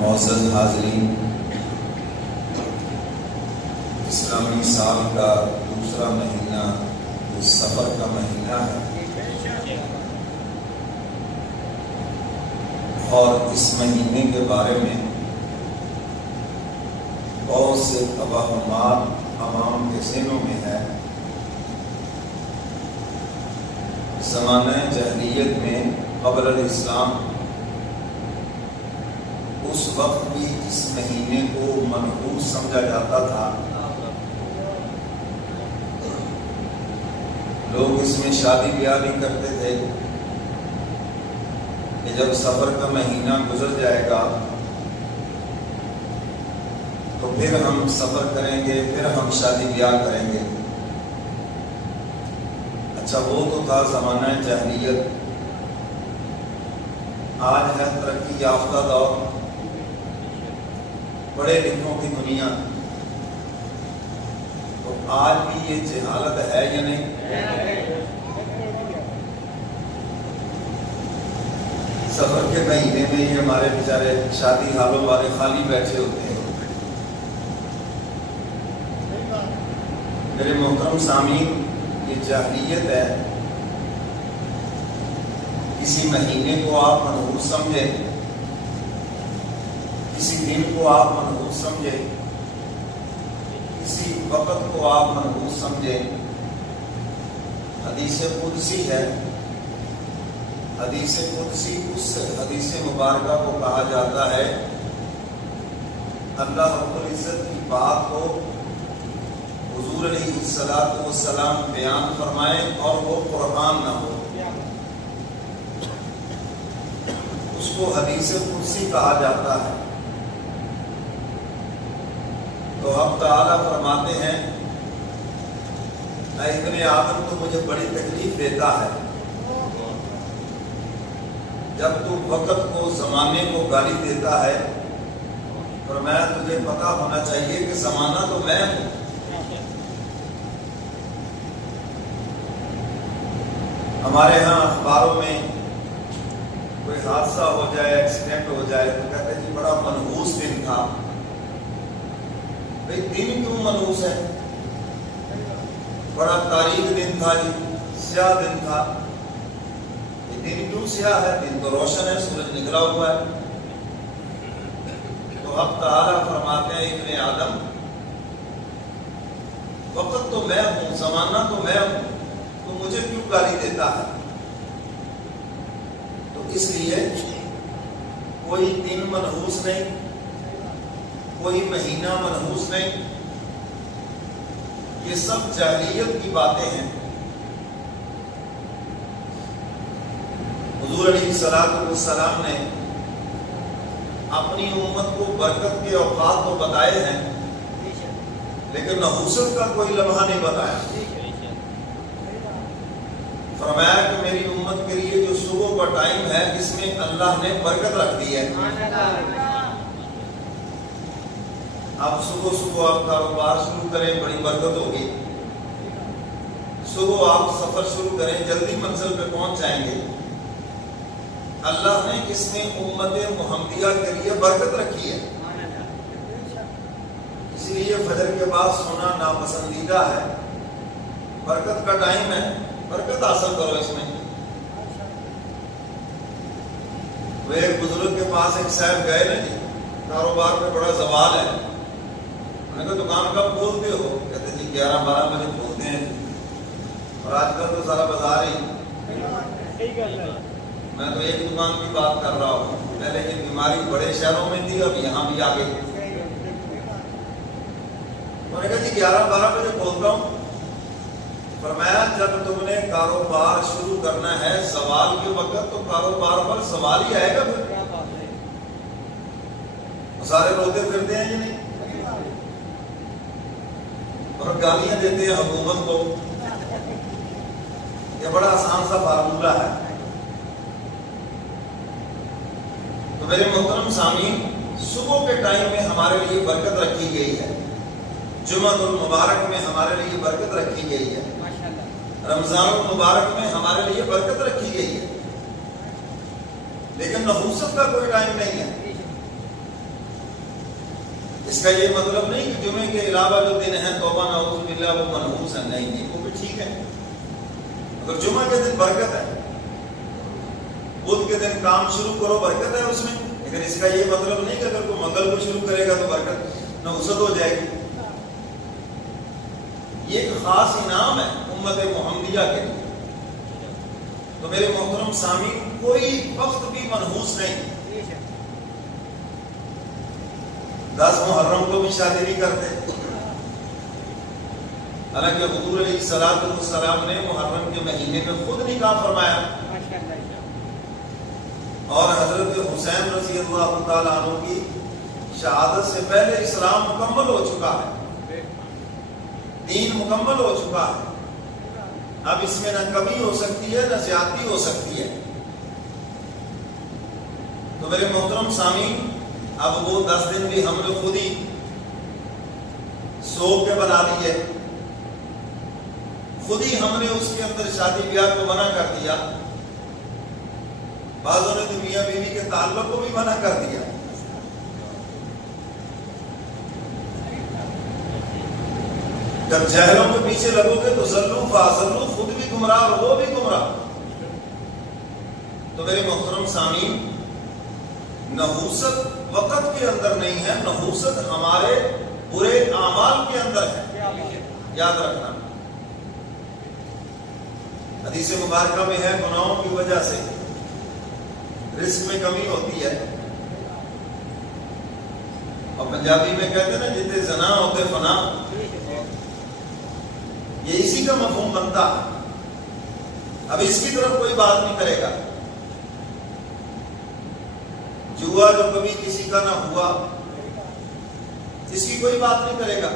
معزز حاضرین، اسلامی سال کا دوسرا مہینہ سفر کا مہینہ ہے، اور اس مہینے کے بارے میں بہت سے توہمات عوام کے ذہنوں میں ہے۔ زمانہ جاہلیت میں قبل الاسلام اس وقت بھی اس مہینے کو منحوس سمجھا جاتا تھا۔ لوگ اس میں شادی بیاہ بھی کرتے تھے کہ جب سفر کا مہینہ گزر جائے گا تو پھر ہم سفر کریں گے، پھر ہم شادی بیاہ کریں گے۔ اچھا، وہ تو تھا زمانہ جاہلیت۔ آج ہے ترقی یافتہ دور، بڑے لکھوں کی دنیا، تو آج بھی یہ جہالت ہے یا نہیں؟ سفر کے مہینے میں یہ ہمارے بیچارے شادی حالوں والے خالی بیٹھے ہوتے ہیں۔ میرے محترم سامعین، یہ جاہلیت ہے۔ کسی مہینے کو آپ منحوس سمجھیں، کسی دن کو آپ منحوس سمجھیں، کسی وقت کو آپ منحوس سمجھیں۔ حدیث قدسی ہے، حدیث قدسی اس حدیث مبارکہ کو کہا جاتا ہے اللہ رب العزت کی بات کو حضور علیہ الصلوۃ والسلام بیان فرمائیں اور وہ قرآن نہ ہو، اس کو حدیث قدسی کہا جاتا ہے۔ تو اب تعالیٰ فرماتے ہیں اے ابن آدم تو مجھے بڑی تکلیف دیتا ہے جب تو وقت کو، زمانے کو گالی دیتا ہے، اور میں تجھے پتا ہونا چاہیے کہ زمانہ تو میں ہوں۔ ہمارے ہاں اخباروں میں کوئی حادثہ ہو جائے، ایکسیڈنٹ ہو جائے تو کہتے ہیں جی بڑا منحوس دن تھا۔ بھئی دن کیوں منحوس ہے؟ بڑا تاریخ دن تھا جی، سیاہ دن تھا۔ یہ دن کیوں سیاہ ہے؟ دن تو روشن ہے، سورج نکلا ہوا ہے۔ تو اب تعالیٰ فرماتے ہیں ابن آدم وقت تو میں ہوں، زمانہ تو میں ہوں، تو مجھے کیوں گالی دیتا ہے؟ تو اس لیے کوئی دن منحوس نہیں، کوئی مہینہ منحوس نہیں، یہ سب جاہلیت کی باتیں ہیں۔ حضور علیہ الصلوۃ والسلام نے اپنی امت کو برکت کے اوقات تو بتائے ہیں، لیکن نحوست کا کوئی لمحہ نہیں بتایا۔ فرمایا کہ میری امت کے لیے جو صبح کا ٹائم ہے اس میں اللہ نے برکت رکھ دی ہے۔ آپ صبح صبح آپ کاروبار شروع کریں، بڑی برکت ہوگی۔ صبح آپ سفر شروع کریں، جلدی منزل پہ پہنچ جائیں گے۔ اللہ نے اس میں امت محمدیہ کے لیے برکت رکھی ہے، اس لیے فجر کے بعد سونا ناپسندیدہ ہے۔ برکت کا ٹائم ہے، برکت حاصل کرو اس میں۔ وہ ایک بزرگ کے پاس ایک صاحب گئے نا جی، کاروبار میں بڑا زوال ہے۔ انہوں نے کہا دکان کب کھولتے ہو؟ کہتے جی 11-12 بجے کھولتے ہیں، اور آج کل تو سارا بازار ہی۔ میں تو ایک دکان کی بات کر رہا ہوں، پہلے یہ بیماری بڑے شہروں میں تھی، اب یہاں بھی آ گئی۔ انہوں نے کہا جی 11-12 بجے کھولتا ہوں۔ فرمایا جب تم نے کاروبار شروع کرنا ہے زوال کے وقت تو کاروبار پر زوال ہی آئے گا۔ پھر سارے روتے پھرتے ہیں یا نہیں، اور گالیاں دیتے ہیں حکومت کو۔ یہ بڑا آسان سا فارمولہ ہے۔ تو میرے محترم سامعین، صبح کے ٹائم میں ہمارے لیے برکت رکھی گئی ہے، جمعہ المبارک میں ہمارے لیے برکت رکھی گئی ہے، رمضان المبارک میں ہمارے لیے برکت رکھی گئی ہے، لیکن نحوست کا کوئی ٹائم نہیں ہے۔ اس کا یہ مطلب نہیں کہ جمعے کے علاوہ جو دن ہیں توبہ نعوذ باللہ وہ منحوس ہیں، نہیں، وہ بھی ٹھیک ہے، اگر جمعہ کے دن برکت ہے، بدھ کے دن کام شروع کرو برکت ہے اس میں، لیکن اس کا یہ مطلب نہیں کہ اگر کوئی منگل کو شروع کرے گا تو برکت نحوست ہو جائے گی۔ یہ ایک خاص انعام ہے امت محمدیہ کے لیے۔ تو میرے محترم سامعین، کوئی وقت بھی منحوس نہیں۔ 10 محرم کو بھی شادی نہیں کرتے، حالانکہ حضور علیہ الصلوۃ والسلام نے محرم کے مہینے میں خود نکاح فرمایا، اور حضرت حسین رضی اللہ تعالیٰ عنہ کی شہادت سے پہلے اسلام مکمل ہو چکا ہے، دین مکمل ہو چکا ہے، اب اس میں نہ کمی ہو سکتی ہے نہ زیادتی ہو سکتی ہے۔ تو میرے محترم سامعین، اب وہ 10 دن بھی ہم نے خود ہی سوگ کے بنا دیے، خود ہی ہم نے اس کے اندر شادی بیاہ کو منع کر دیا، بعضوں نے تو میاں بیوی کے تعلق کو بھی منع کر دیا۔ جب جہلوں کے پیچھے لگو گے تو ضلو فاضلو، خود بھی گمراہ اور وہ بھی گمراہ۔ تو میرے محترم سامعین، نحوست وقت کے اندر نہیں ہے، نحوست ہمارے برے اعمال کے اندر ہے، یاد رکھنا۔ حدیث مبارکہ میں ہے گناہوں کی وجہ سے رزق میں کمی ہوتی ہے، اور پنجابی میں کہتے ہیں نا جتنے زنا ہوتے فنا، یہ اسی کا مفہوم بنتا ہے۔ اب اس کی طرف کوئی بات نہیں کرے گا، جوا جو کبھی کسی کا نہ ہوا اس کی کوئی بات نہیں کرے گا،